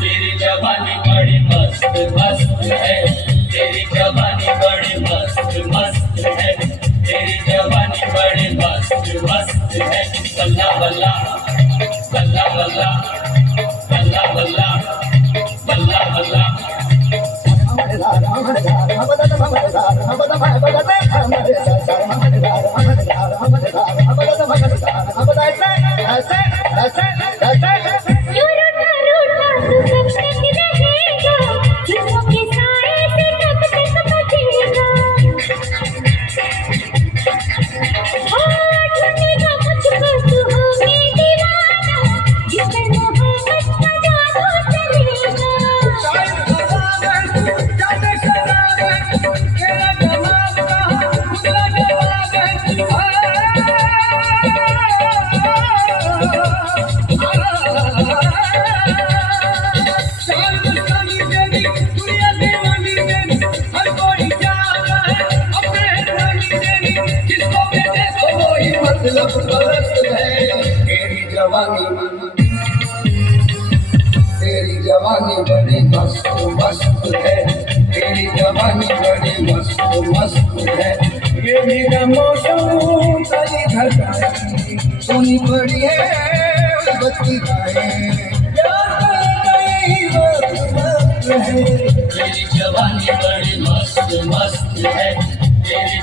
तेरी जवानी बड़ी मस्त मस्त है, तेरी जवानी बड़ी मस्त मस्त है, तेरी जवानी बड़ी मस्त मस्त है। बल्ला बल्ला बल्ला बल्ला बल्ला बल्ला बल्ला बल्ला मतलब परस्त है तेरी जवानी बड़ी मस्त मस्त है, तेरी जवानी बड़ी मस्त मस्त है। ये मेरा मौसम कई घटाई सोनी पड़ी है बत्ती गाए तेरी जवानी बड़ी मस्त मस्त है, तेरी